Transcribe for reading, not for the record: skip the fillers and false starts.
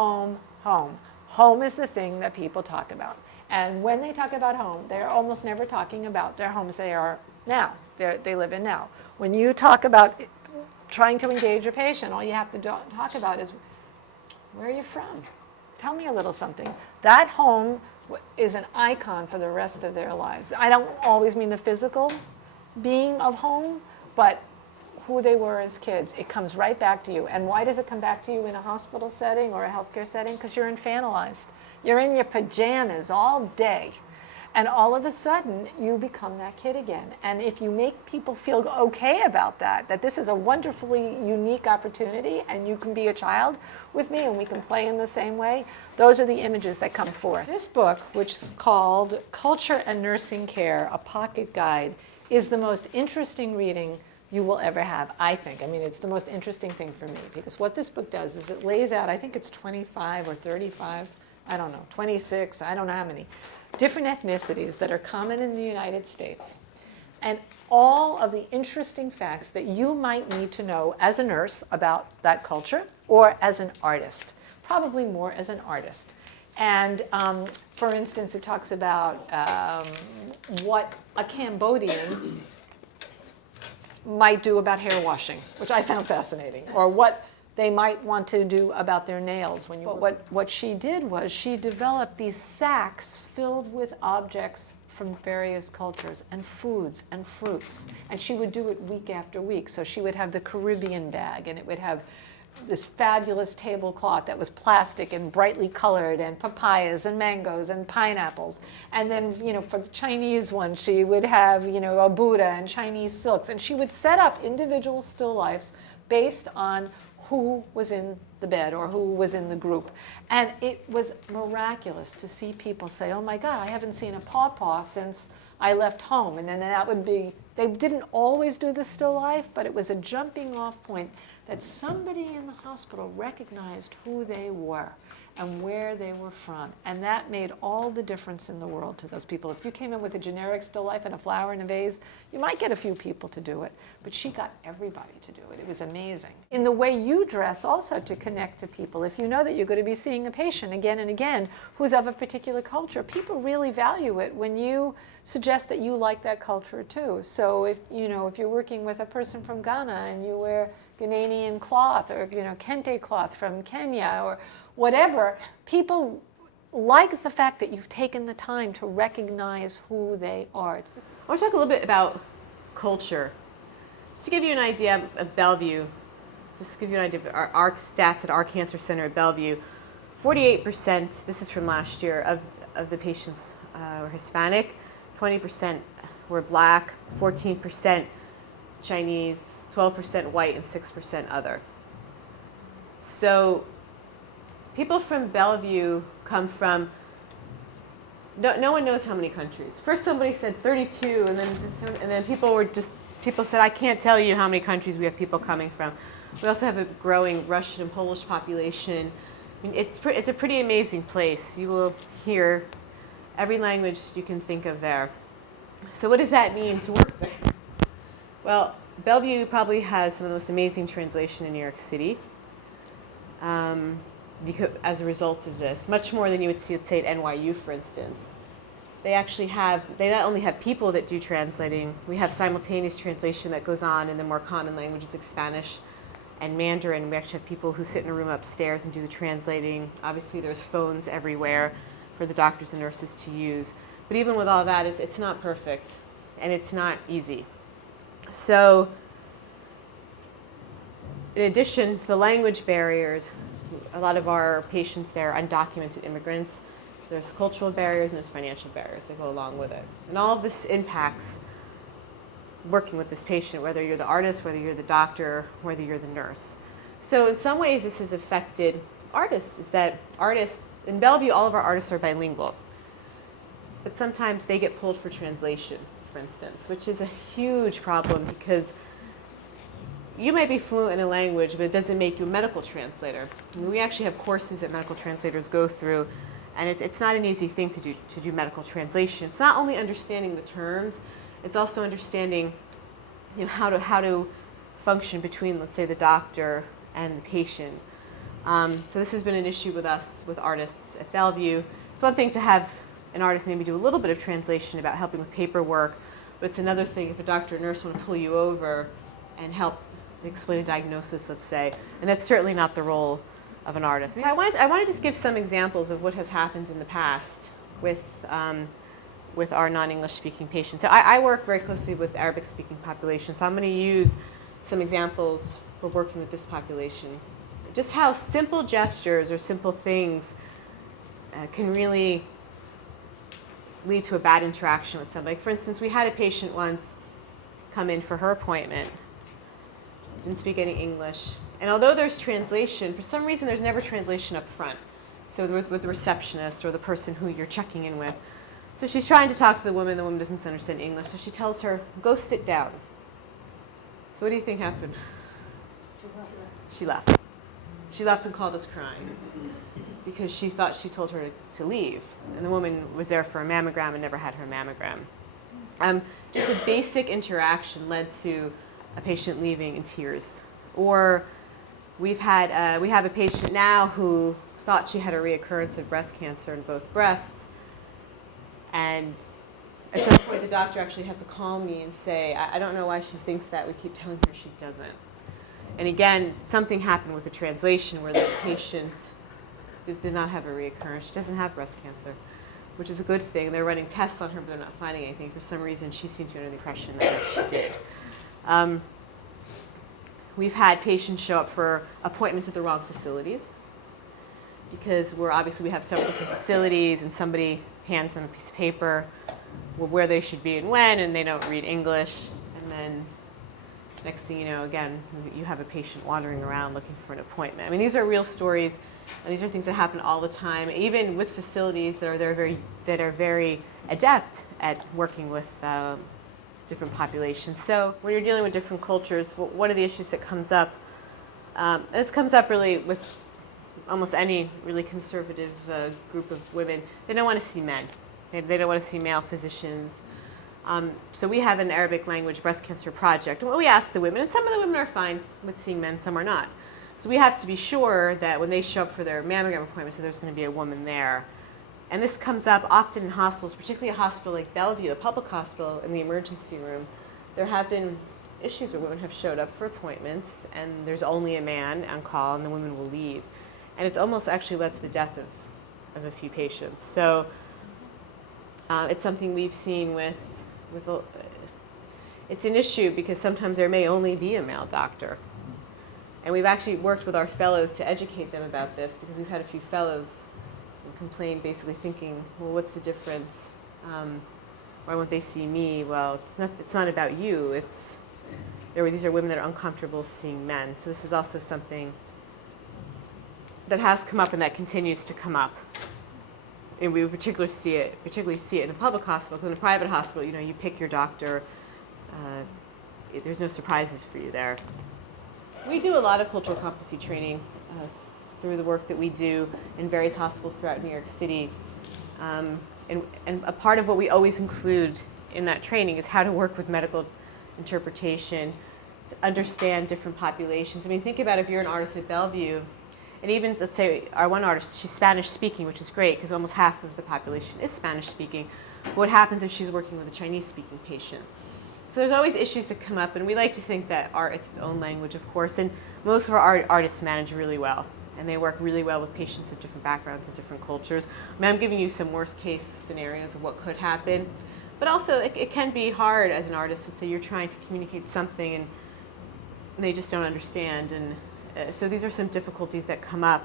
home, home. Home is the thing that people talk about. And when they talk about home, they're almost never talking about their homes they are now, they live in now. When you talk about trying to engage a patient, all you have to talk about is, where are you from? Tell me a little something. That home is an icon for the rest of their lives. I don't always mean the physical being of home, but who they were as kids. It comes right back to you. And why does it come back to you in a hospital setting or a healthcare setting? Because you're infantilized. You're in your pajamas all day. And all of a sudden, you become that kid again. And if you make people feel okay about that, that this is a wonderfully unique opportunity and you can be a child with me and we can play in the same way, those are the images that come forth. This book, which is called Culture and Nursing Care, A Pocket Guide, is the most interesting reading you will ever have, I think. I mean, it's the most interesting thing for me, because what this book does is it lays out, I think it's 25 or 35, I don't know, 26, I don't know how many, different ethnicities that are common in the United States, and all of the interesting facts that you might need to know as a nurse about that culture, or as an artist, probably more as an artist. And for instance, it talks about what a Cambodian might do about hair washing, which I found fascinating, or what they might want to do about their nails. But what she did was she developed these sacks filled with objects from various cultures and foods and fruits. And she would do it week after week. So she would have the Caribbean bag, and it would have this fabulous tablecloth that was plastic and brightly colored, and papayas and mangoes and pineapples. And then, for the Chinese one, she would have, a Buddha and Chinese silks. And she would set up individual still lifes based on who was in the bed or who was in the group. And it was miraculous to see people say, oh my God, I haven't seen a pawpaw since I left home. And then that would be, they didn't always do the still life, but it was a jumping off point that somebody in the hospital recognized who they were and where they were from. And that made all the difference in the world to those people. If you came in with a generic still life and a flower in a vase, you might get a few people to do it, but she got everybody to do it. It was amazing. In the way you dress also to connect to people, if you know that you're going to be seeing a patient again and again who's of a particular culture, people really value it when you suggest that you like that culture too. So if you're working with a person from Ghana and you wear Ghanaian cloth or kente cloth from Kenya or whatever, people like the fact that you've taken the time to recognize who they are. I want to talk a little bit about culture. Just to give you an idea of Bellevue, just to give you an idea of our stats at our cancer center at Bellevue, 48%, this is from last year, of the patients were Hispanic, 20% were Black, 14% Chinese, 12% white, and 6% other. So people from Bellevue come from, no one knows how many countries. First somebody said 32, and then people said, I can't tell you how many countries we have people coming from. We also have a growing Russian and Polish population. I mean, it's a pretty amazing place. You will hear every language you can think of there. So what does that mean to work there? Well, Bellevue probably has some of the most amazing translation in New York City as a result of this, much more than you would see, let's say, at NYU, for instance. They not only have people that do translating, we have simultaneous translation that goes on in the more common languages like Spanish and Mandarin. We actually have people who sit in a room upstairs and do the translating. Obviously, there's phones everywhere for the doctors and nurses to use. But even with all that, it's not perfect, and it's not easy. So, in addition to the language barriers, a lot of our patients there are undocumented immigrants. There's cultural barriers and there's financial barriers that go along with it. And all of this impacts working with this patient, whether you're the artist, whether you're the doctor, whether you're the nurse. So in some ways this has affected artists, is that artists, in Bellevue all of our artists are bilingual. But sometimes they get pulled for translation, for instance, which is a huge problem because you might be fluent in a language, but it doesn't make you a medical translator. I mean, we actually have courses that medical translators go through, and it's not an easy thing to do medical translation. It's not only understanding the terms, it's also understanding how to function between, let's say, the doctor and the patient. So this has been an issue with us, with artists at Bellevue. It's one thing to have an artist maybe do a little bit of translation about helping with paperwork, but it's another thing if a doctor or nurse want to pull you over and help explain a diagnosis, let's say, and that's certainly not the role of an artist. So I wanted to just give some examples of what has happened in the past with our non-English speaking patients. So I work very closely with Arabic speaking populations, so I'm going to use some examples for working with this population. Just how simple gestures or simple things can really lead to a bad interaction with somebody. Like for instance, we had a patient once come in for her appointment, didn't speak any English, and although there's translation, for some reason there's never translation up front, so with the receptionist or the person who you're checking in with. So she's trying to talk to the woman doesn't understand English, so she tells her, go sit down. So what do you think happened? She left. She left and called us crying because she thought she told her to leave. And the woman was there for a mammogram and never had her mammogram. Just a basic interaction led to a patient leaving in tears. Or we have a patient now who thought she had a reoccurrence of breast cancer in both breasts. And at some point the doctor actually had to call me and say, I don't know why she thinks that. We keep telling her she doesn't. And again, something happened with the translation where this patient did not have a reoccurrence. She doesn't have breast cancer, which is a good thing. They're running tests on her, but they're not finding anything. For some reason, she seems to be under the impression that she did. We've had patients show up for appointments at the wrong facilities because we have several different facilities, and somebody hands them a piece of paper where they should be and when, and they don't read English, and then next thing you know, again, you have a patient wandering around looking for an appointment. I mean, these are real stories, and these are things that happen all the time, even with facilities that are very adept at working with different populations. So when you're dealing with different cultures, one of the issues that comes up, and this comes up really with almost any really conservative group of women, they don't want to see men. They don't want to see male physicians. So we have an Arabic language breast cancer project. And we ask the women, and some of the women are fine with seeing men, some are not. So we have to be sure that when they show up for their mammogram appointments, that there's going to be a woman there. And this comes up often in hospitals, particularly a hospital like Bellevue, a public hospital, in the emergency room. There have been issues where women have showed up for appointments, and there's only a man on call, and the women will leave. And it's almost actually led to the death of a few patients. So it's something we've seen it's an issue because sometimes there may only be a male doctor. And we've actually worked with our fellows to educate them about this because we've had a few fellows complain, basically thinking, well, what's the difference? Why won't they see me? Well, it's not about you. These are women that are uncomfortable seeing men. So this is also something that has come up and that continues to come up. And we particularly see it in a public hospital, because in a private hospital, you pick your doctor. There's no surprises for you there. We do a lot of cultural competency training through the work that we do in various hospitals throughout New York City. And a part of what we always include in that training is how to work with medical interpretation, to understand different populations. I mean, think about if you're an artist at Bellevue, and even, let's say, our one artist, she's Spanish speaking, which is great because almost half of the population is Spanish speaking. What happens if she's working with a Chinese speaking patient? So there's always issues that come up, and we like to think that art is its own language, of course, and most of our artists manage really well, and they work really well with patients of different backgrounds and different cultures. I mean, I'm giving you some worst case scenarios of what could happen, but also it can be hard as an artist. Let's say you're trying to communicate something and they just don't understand, and so these are some difficulties that come up.